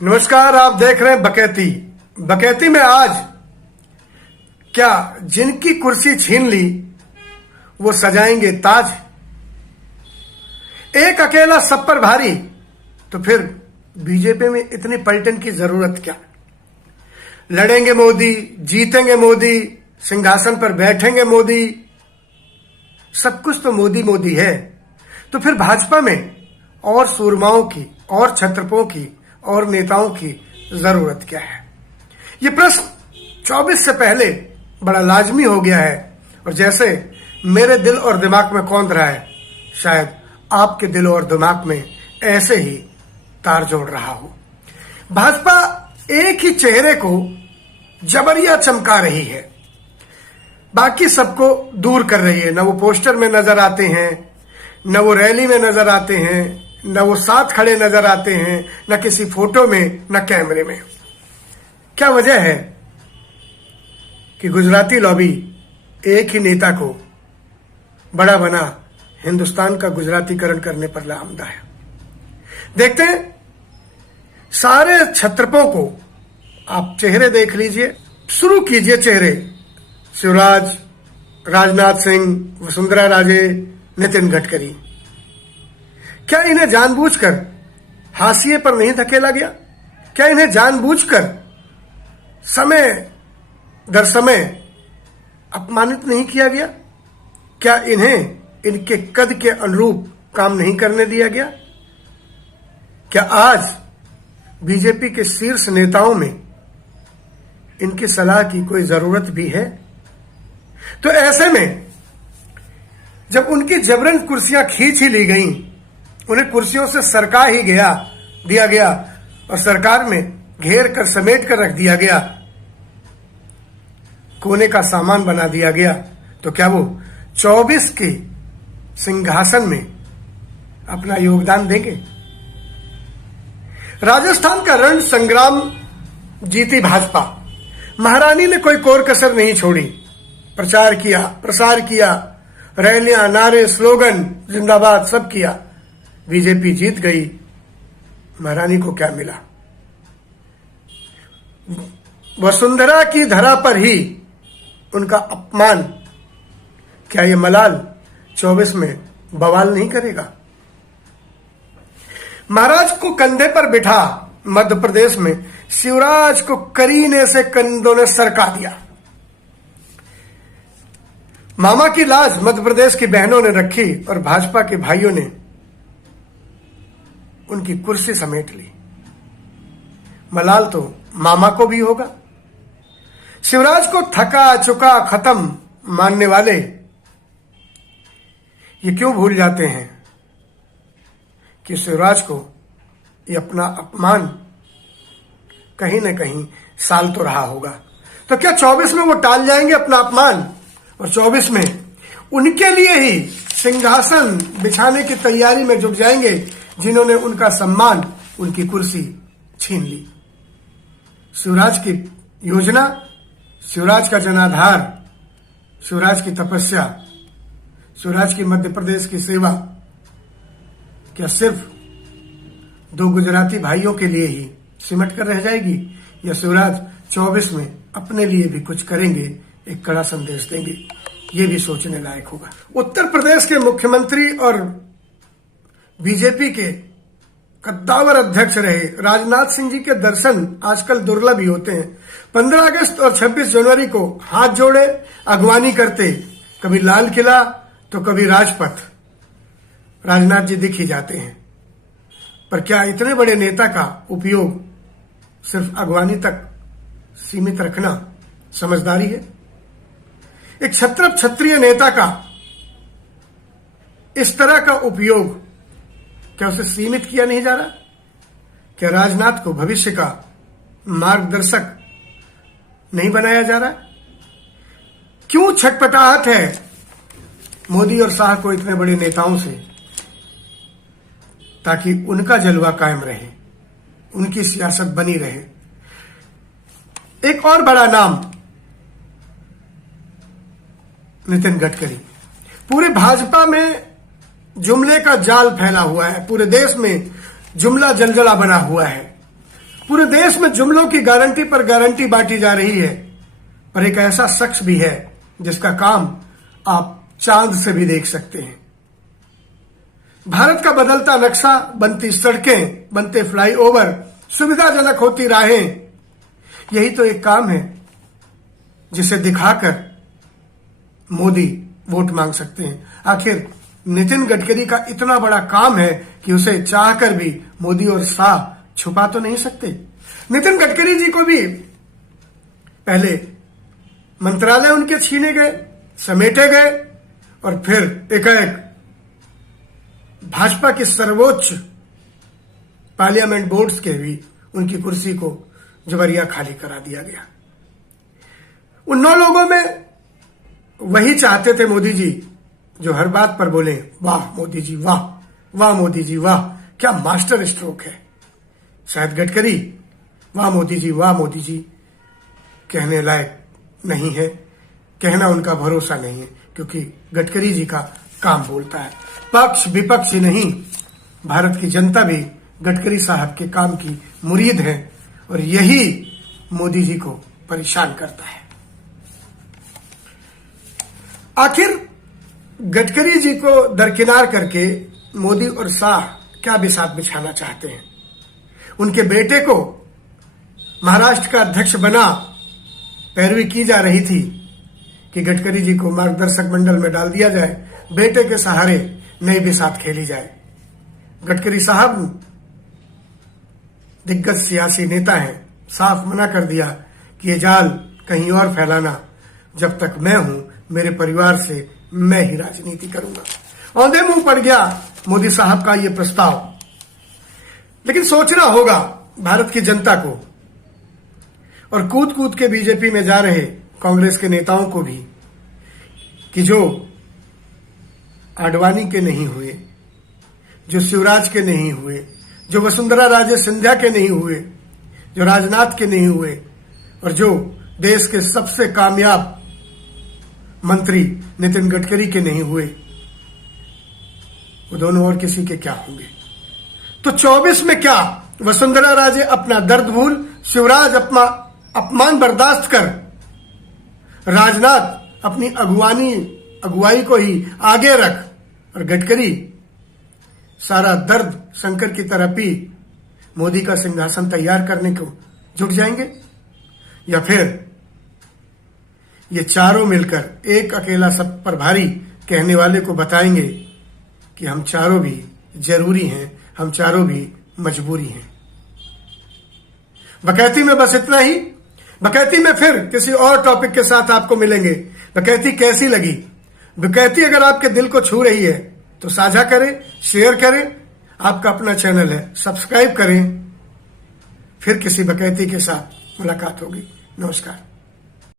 नमस्कार, आप देख रहे हैं बकैती। बकैती में आज क्या जिनकी कुर्सी छीन ली वो सजाएंगे ताज। एक अकेला सब पर भारी, तो फिर बीजेपी में इतनी पलटन की जरूरत क्या। लड़ेंगे मोदी, जीतेंगे मोदी, सिंहासन पर बैठेंगे मोदी, सब कुछ तो मोदी मोदी है। तो फिर भाजपा में और सूरमाओं की और छत्रपों की और नेताओं की जरूरत क्या है। ये प्रश्न 24 से पहले बड़ा लाजमी हो गया है, और जैसे मेरे दिल और दिमाग में कौंध रहा है, शायद आपके दिल और दिमाग में ऐसे ही तार जोड़ रहा हो। भाजपा एक ही चेहरे को जबरिया चमका रही है, बाकी सबको दूर कर रही है। न वो पोस्टर में नजर आते हैं, न वो रैली में नजर आते हैं, न वो साथ खड़े नजर आते हैं, न किसी फोटो में, न कैमरे में। क्या वजह है कि गुजराती लॉबी एक ही नेता को बड़ा बना हिंदुस्तान का गुजरातीकरण करने पर लामदा है। देखते हैं, सारे छत्रपों को आप चेहरे देख लीजिए, शुरू कीजिए चेहरे। शिवराज, राजनाथ सिंह, वसुंधरा राजे, नितिन गडकरी। क्या इन्हें जानबूझकर हाशिए पर नहीं धकेला गया? क्या इन्हें जानबूझकर समय दर समय अपमानित नहीं किया गया? क्या इन्हें इनके कद के अनुरूप काम नहीं करने दिया गया? क्या आज बीजेपी के शीर्ष नेताओं में इनकी सलाह की कोई जरूरत भी है? तो ऐसे में जब उनकी जबरन कुर्सियां खींच ही ली गईं, उन्हें कुर्सियों से सरका ही दिया गया और सरकार में घेर कर समेट कर रख दिया गया, कोने का सामान बना दिया गया, तो क्या वो 24 के सिंहासन में अपना योगदान देंगे? राजस्थान का रण संग्राम जीती भाजपा। महारानी ने कोई कोर कसर नहीं छोड़ी, प्रचार किया, प्रसार किया, रैलियां, नारे, स्लोगन, जिंदाबाद सब किया। बीजेपी जीत गई। महारानी को क्या मिला? वसुंधरा की धरा पर ही उनका अपमान। क्या ये मलाल 24 में बवाल नहीं करेगा? महाराज को कंधे पर बिठा मध्य प्रदेश में शिवराज को करीने से कंधों ने सरका दिया। मामा की लाज मध्य प्रदेश की बहनों ने रखी और भाजपा के भाइयों ने उनकी कुर्सी समेट ली। मलाल तो मामा को भी होगा। शिवराज को थका चुका खत्म मानने वाले ये क्यों भूल जाते हैं कि शिवराज को ये अपना अपमान कहीं न कहीं साल तो रहा होगा। तो क्या 24 में वो टाल जाएंगे अपना अपमान और 24 में उनके लिए ही सिंहासन बिछाने की तैयारी में जुट जाएंगे जिन्होंने उनका सम्मान, उनकी कुर्सी छीन ली? शिवराज की योजना, शिवराज का जनाधार, शिवराज की तपस्या, शिवराज की मध्य प्रदेश की सेवा क्या सिर्फ 2 गुजराती भाइयों के लिए ही सिमट कर रह जाएगी, या शिवराज 24 में अपने लिए भी कुछ करेंगे, एक कड़ा संदेश देंगे? ये भी सोचने लायक होगा। उत्तर प्रदेश के मुख्यमंत्री और बीजेपी के कद्दावर अध्यक्ष रहे राजनाथ सिंह जी के दर्शन आजकल दुर्लभ ही होते हैं। 15 अगस्त और 26 जनवरी को हाथ जोड़े अगवानी करते, कभी लाल किला तो कभी राजपथ, राजनाथ जी दिख ही जाते हैं। पर क्या इतने बड़े नेता का उपयोग सिर्फ अगवानी तक सीमित रखना समझदारी है? एक क्षत्रिय नेता का इस तरह का उपयोग क्या उसे सीमित किया नहीं जा रहा? क्या राजनाथ को भविष्य का मार्गदर्शक नहीं बनाया जा रहा? क्यों छटपटाहट है मोदी और शाह को इतने बड़े नेताओं से? ताकि उनका जलवा कायम रहे, उनकी सियासत बनी रहे। एक और बड़ा नाम, नितिन गडकरी। पूरे भाजपा में जुमले का जाल फैला हुआ है, पूरे देश में जुमला जलजला बना हुआ है। पूरे देश में जुमलों की गारंटी पर गारंटी बांटी जा रही है, पर एक ऐसा शख्स भी है जिसका काम आप चांद से भी देख सकते हैं। भारत का बदलता नक्शा, बनती सड़कें, बनते फ्लाईओवर, सुविधाजनक होती राहें, यही तो एक काम है जिसे दिखाकर मोदी वोट मांग सकते हैं। आखिर नितिन गडकरी का इतना बड़ा काम है कि उसे चाहकर भी मोदी और शाह छुपा तो नहीं सकते। नितिन गडकरी जी को भी पहले मंत्रालय उनके छीने गए, समेटे गए और फिर एकाएक भाजपा के सर्वोच्च पार्लियामेंट बोर्ड्स के भी उनकी कुर्सी को जबरिया खाली करा दिया गया। उन 9 लोगों में वही चाहते थे मोदी जी जो हर बात पर बोले वाह मोदी जी वाह, वाह मोदी जी वाह, क्या मास्टर स्ट्रोक है। शायद गडकरी वाह मोदी जी वाह मोदी जी कहने लायक नहीं है, कहना उनका भरोसा नहीं है, क्योंकि गडकरी जी का काम बोलता है। पक्ष विपक्ष ही नहीं, भारत की जनता भी गडकरी साहब के काम की मुरीद है और यही मोदी जी को परेशान करता है। आखिर गडकरी जी को दरकिनार करके मोदी और शाह क्या बिसात बिछाना चाहते हैं। उनके बेटे को महाराष्ट्र का अध्यक्ष बना पैरवी की जा रही थी कि गडकरी जी को मार्गदर्शक मंडल में डाल दिया जाए, बेटे के सहारे नई बिसात खेली जाए। गडकरी साहब दिग्गज सियासी नेता हैं, साफ मना कर दिया कि ये जाल कहीं और फैलाना, जब तक मैं हूं मेरे परिवार से मैं ही राजनीति करूंगा। औंधे मुंह पड़ गया मोदी साहब का ये प्रस्ताव। लेकिन सोचना होगा भारत की जनता को और कूद कूद के बीजेपी में जा रहे कांग्रेस के नेताओं को भी कि जो आडवाणी के नहीं हुए, जो शिवराज के नहीं हुए, जो वसुंधरा राजे सिंधिया के नहीं हुए, जो राजनाथ के नहीं हुए और जो देश के सबसे कामयाब मंत्री नितिन गडकरी के नहीं हुए, वो दोनों और किसी के क्या होंगे। तो 24 में क्या वसुंधरा राजे अपना दर्द भूल, शिवराज अपना अपमान बर्दाश्त कर, राजनाथ अपनी अगुवाई को ही आगे रख और गडकरी सारा दर्द शंकर की तरह पी मोदी का सिंहासन तैयार करने को जुट जाएंगे, या फिर ये चारों मिलकर एक अकेला सब पर भारी कहने वाले को बताएंगे कि हम चारों भी जरूरी हैं, हम चारों भी मजबूरी हैं। बकैती में बस इतना ही। बकैती में फिर किसी और टॉपिक के साथ आपको मिलेंगे। बकैती कैसी लगी? बकैती अगर आपके दिल को छू रही है तो साझा करें, शेयर करें। आपका अपना चैनल है, सब्सक्राइब करें। फिर किसी बकैती के साथ मुलाकात होगी। नमस्कार।